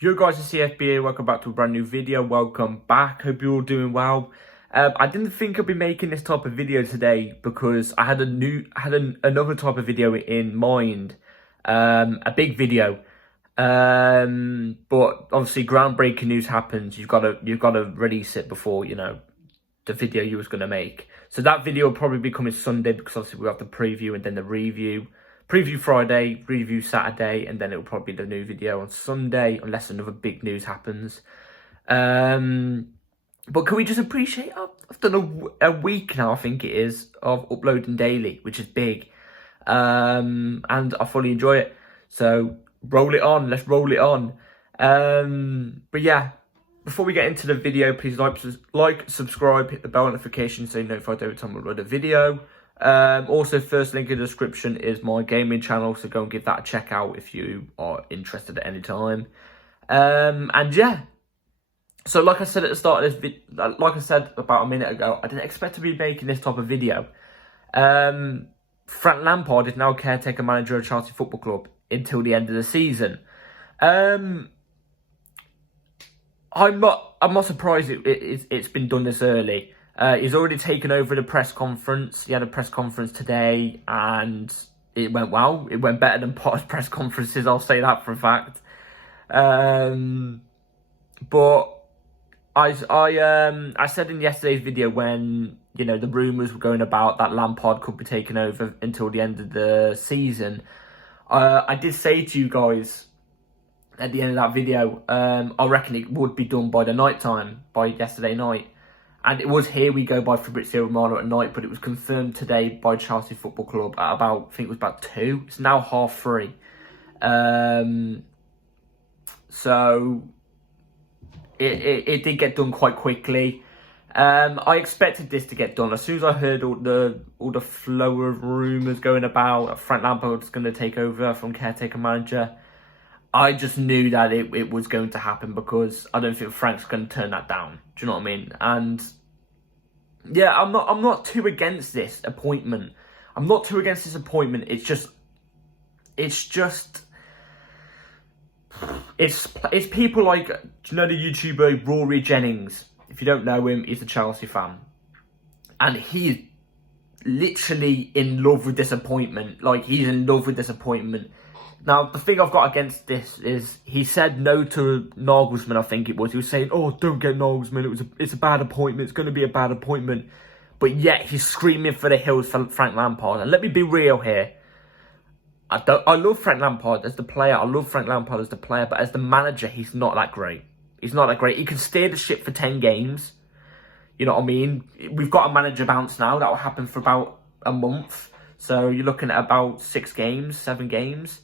Yo guys, it's CFBA. Welcome back to a brand new video. Welcome back. Hope you're all doing well. I didn't think I'd be making this type of video today because I had another type of video in mind, a big video. But obviously, groundbreaking news happens. You've got to release it before the video you was gonna make. So that video will probably be coming Sunday because obviously we have the preview and then the review. Preview Friday, review Saturday, and then it'll probably be the new video on Sunday, unless another big news happens. But can we just appreciate, I've done a week now, I think it is, of uploading daily, which is big. And I fully enjoy it. So roll it on, let's roll it on. But yeah, before we get into the video, please like, subscribe, hit the bell notification so you're notified every time we upload a video. Also, first link in the description is my gaming channel, so go and give that a check out if you are interested at any time. And yeah, so like I said at the start of this video, like I said about a minute ago, I didn't expect to be making this type of video. Frank Lampard is now caretaker manager of Chelsea Football Club until the end of the season. I'm not surprised it's been done this early. He's already taken over the press conference. He had a press conference today and it went well. It went better than Potter's press conferences, I'll say that for a fact. But I said in yesterday's video when, the rumours were going about that Lampard could be taken over until the end of the season, I did say to you guys at the end of that video, I reckon it would be done by the night time, by yesterday night. And it was Here We Go by Fabrizio Romano at night, but it was confirmed today by Chelsea Football Club at about, I think it was about 2. It's now 3:30. So it did get done quite quickly. I expected this to get done as soon as I heard all the flow of rumours going about. Frank Lampard was going to take over from caretaker manager. I just knew that it was going to happen because I don't think Frank's going to turn that down. Do you know what I mean? And yeah, I'm not too against this appointment. It's people like, do you know the YouTuber Rory Jennings? If you don't know him, he's a Chelsea fan, and he is literally in love with this appointment. Like, he's in love with this appointment. Now, the thing I've got against this is he said no to Nagelsmann, I think it was. He was saying, oh, don't get Nagelsmann. It's a bad appointment. It's going to be a bad appointment. But yet, he's screaming for the hills for Frank Lampard. And let me be real here. I love Frank Lampard as the player. But as the manager, he's not that great. He's not that great. He can steer the ship for 10 games. You know what I mean? We've got a manager bounce now. That will happen for about a month. So you're looking at about 7 games.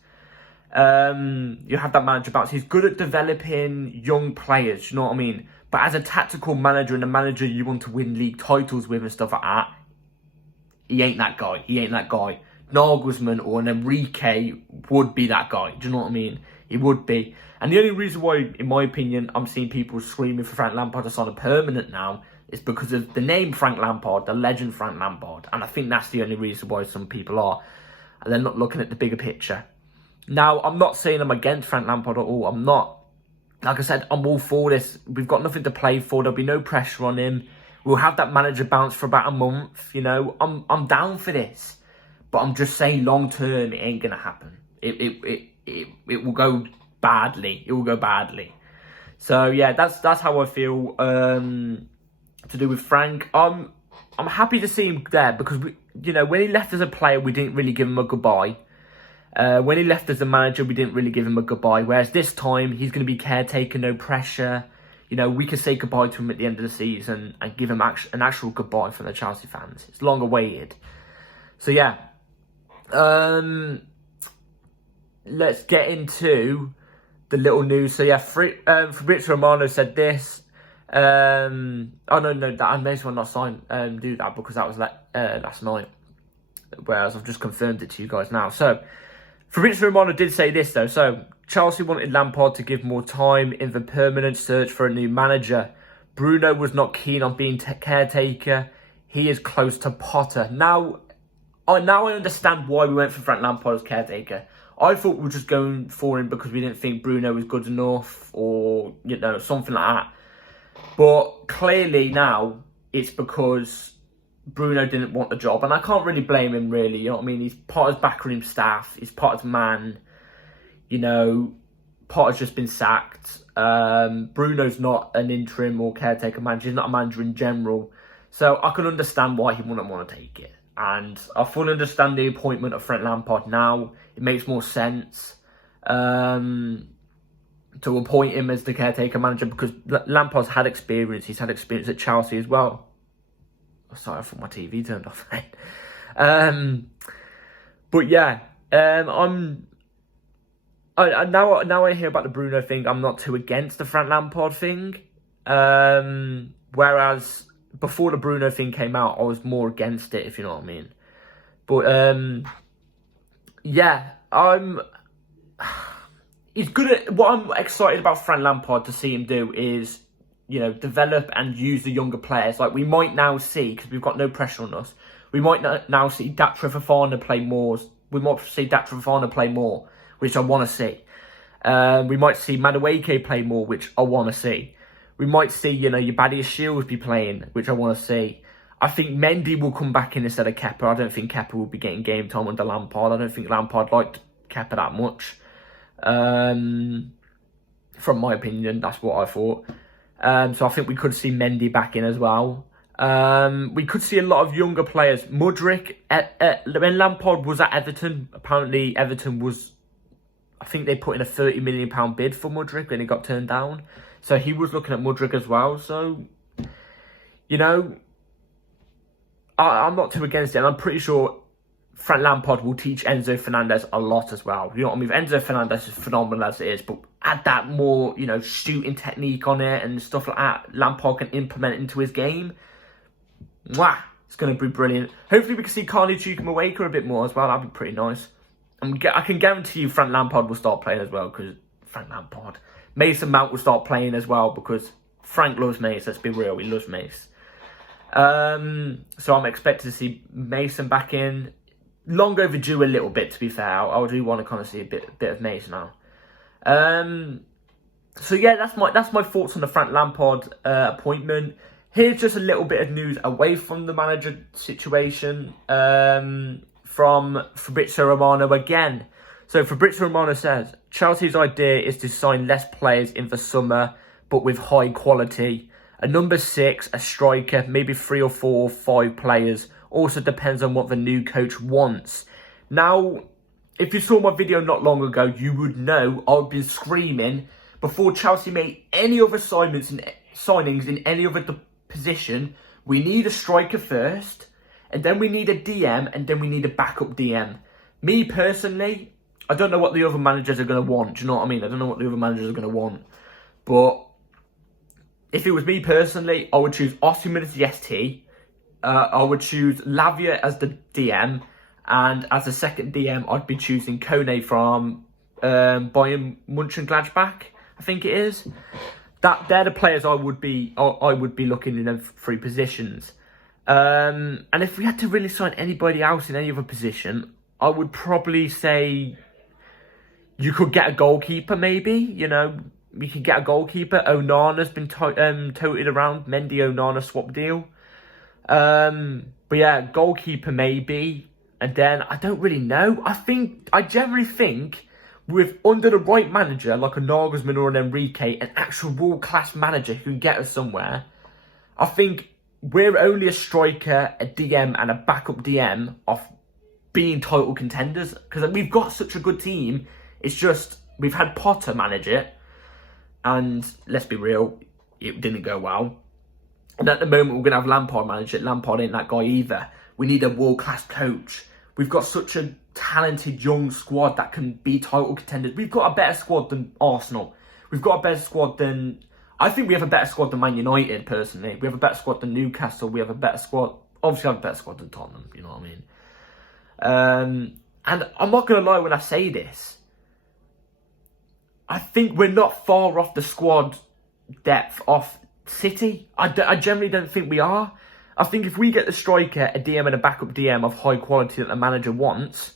You have that manager bounce. He's good at developing young players, you know what I mean? But as a tactical manager and a manager you want to win league titles with and stuff like that, he ain't that guy. Nagelsmann or an Enrique would be that guy. Do you know what I mean? He would be. And the only reason why, in my opinion, I'm seeing people screaming for Frank Lampard to sign a permanent now is because of the name Frank Lampard, the legend Frank Lampard. And I think that's the only reason why some people are. And they're not looking at the bigger picture. Now, I'm not saying I'm against Frank Lampard at all. I'm not. Like I said, I'm all for this. We've got nothing to play for. There'll be no pressure on him. We'll have that manager bounce for about a month. I'm down for this. But I'm just saying, long term, it ain't gonna happen. It will go badly. It will go badly. So yeah, that's how I feel. To do with Frank, I'm happy to see him there because when he left as a player, we didn't really give him a goodbye. When he left as a manager, we didn't really give him a goodbye. Whereas this time, he's going to be caretaker, no pressure. We can say goodbye to him at the end of the season and give him an actual goodbye from the Chelsea fans. It's long awaited. So yeah, let's get into the little news. So yeah, Fabrizio Romano said this. Oh no, that I may as well not do that because that was last night. Whereas I've just confirmed it to you guys now. So Fabrizio Romano did say this though. So Chelsea wanted Lampard to give more time in the permanent search for a new manager. Bruno was not keen on being caretaker. He is close to Potter. Now I understand why we went for Frank Lampard as caretaker. I thought we were just going for him because we didn't think Bruno was good enough, or, you know, something like that. But clearly now it's because Bruno didn't want the job, and I can't really blame him, really. You know what I mean? He's part of his backroom staff. He's part of his man. You know, Potter's just been sacked. Bruno's not an interim or caretaker manager. He's not a manager in general. So I can understand why he wouldn't want to take it. And I fully understand the appointment of Frank Lampard now. It makes more sense to appoint him as the caretaker manager, because Lampard's had experience. He's had experience at Chelsea as well. Oh, sorry, I thought my TV turned off. But yeah, now I hear about the Bruno thing, I'm not too against the Frank Lampard thing. Whereas before the Bruno thing came out, I was more against it, if you know what I mean. But yeah, he's good at, what I'm excited about Frank Lampard to see him do is, you know, develop and use the younger players. Like, we might now see, because we've got no pressure on us, we might now see Datra Fofana play more. We might see Datra Fofana play more, which I want to see. We might see Madueke play more, which I want to see. We might see, you know, your Badia Shields be playing, which I want to see. I think Mendy will come back in instead of Kepa. I don't think Kepa will be getting game time under Lampard. I don't think Lampard liked Kepa that much. From my opinion, that's what I thought. So I think we could see Mendy back in as well. We could see a lot of younger players. Mudryk, when Lampard was at Everton, apparently Everton was, I think they put in a £30 million bid for Mudryk and it got turned down. So he was looking at Mudryk as well. So, you know, I'm not too against it. And I'm pretty sure Frank Lampard will teach Enzo Fernandez a lot as well. You know what I mean? Enzo Fernandez is phenomenal as it is, but add that more, you know, shooting technique on it and stuff like that, Lampard can implement it into his game. Mwah! It's going to be brilliant. Hopefully we can see Carney Chukwuemeka a bit more as well. That'd be pretty nice. I can guarantee you Frank Lampard will start playing as well, because Frank Lampard. Mason Mount will start playing as well, because Frank loves Mace. Let's be real, he loves Mace. So I'm expecting to see Mason back in. Long overdue a little bit, to be fair. I do want to kind of see a bit of Mace now. So yeah, that's my thoughts on the Frank Lampard appointment. Here's just a little bit of news away from the manager situation, from Fabrizio Romano again. So Fabrizio Romano says, Chelsea's idea is to sign less players in the summer, but with high quality. A number 6, a striker, maybe 3 or 4 or 5 players. Also depends on what the new coach wants. Now, if you saw my video not long ago, you would know I've been screaming before Chelsea made any other signings in any other position. We need a striker first, and then we need a DM, and then we need a backup DM. Me personally, I don't know what the other managers are going to want. Do you know what I mean? I don't know what the other managers are going to want. But if it was me personally, I would choose Osimhen as the ST. I would choose Lavia as the DM. And as a second DM, I'd be choosing Kone from Bayern Mönchengladbach, I think it is. They're the players I would be looking in them 3 positions. And if we had to really sign anybody else in any other position, I would probably say you could get a goalkeeper, maybe. You know, we could get a goalkeeper. Onana's been toted around. Mendy Onana swap deal. But yeah, goalkeeper maybe. And then I don't really know. I generally think with under the right manager, like a Nagelsmann or an Enrique, an actual world-class manager who can get us somewhere, I think we're only a striker, a DM and a backup DM off being title contenders. Because we've got such a good team. It's just, we've had Potter manage it. And let's be real, it didn't go well. And at the moment, we're going to have Lampard manage it. Lampard ain't that guy either. We need a world-class coach. We've got such a talented young squad that can be title contenders. We've got a better squad than Arsenal. We've got a better squad than... I think we have a better squad than Man United, personally. We have a better squad than Newcastle. We have a better squad... Obviously, we have a better squad than Tottenham, you know what I mean? And I'm not going to lie when I say this. I think we're not far off the squad depth off City. I generally don't think we are. I think if we get the striker, a DM and a backup DM of high quality that the manager wants,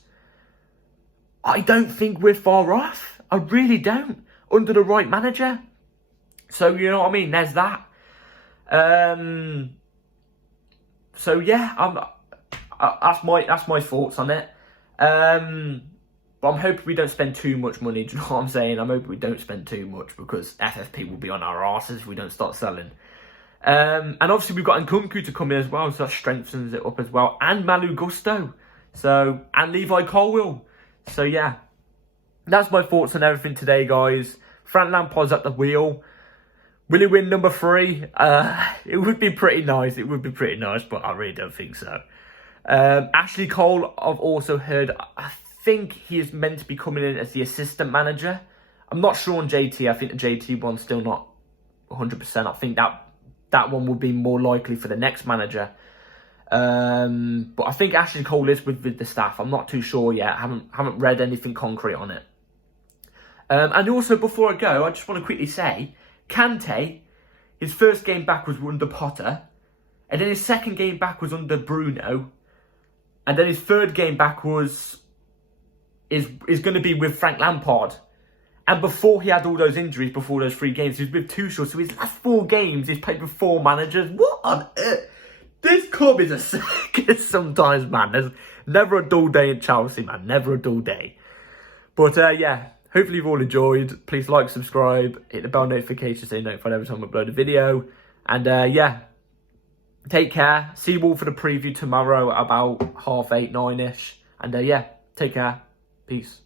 I don't think we're far off. I really don't. Under the right manager. So, you know what I mean? There's that. So, yeah, that's my thoughts on it. But I'm hoping we don't spend too much money. Do you know what I'm saying? I'm hoping we don't spend too much because FFP will be on our arses if we don't start selling. And obviously we've got Nkunku to come in as well, so that strengthens it up as well. And Malu Gusto. So, and Levi Colwill. So yeah, that's my thoughts on everything today, guys. Frank Lampard's at the wheel. Will he win number 3? It would be pretty nice. It would be pretty nice, but I really don't think so. Ashley Cole, I've also heard, I think he is meant to be coming in as the assistant manager. I'm not sure on JT. I think the JT one's still not 100%. I think that one would be more likely for the next manager. But I think Ashley Cole is with the staff. I'm not too sure yet. I haven't read anything concrete on it. And also, before I go, I just want to quickly say, Kante, his first game back was under Potter, and then his second game back was under Bruno, and then his third game back is going to be with Frank Lampard. And before he had all those injuries, before those 3 games, he was with Tuchel. So his last 4 games, he's played with 4 managers. What on earth? This club is a circus sometimes, man. There's never a dull day in Chelsea, man. Never a dull day. But yeah, hopefully you've all enjoyed. Please like, subscribe, hit the bell notification so you're notified every time I upload a video. And yeah, take care. See you all for the preview tomorrow at about 8:30, 9ish. And yeah, take care. Peace.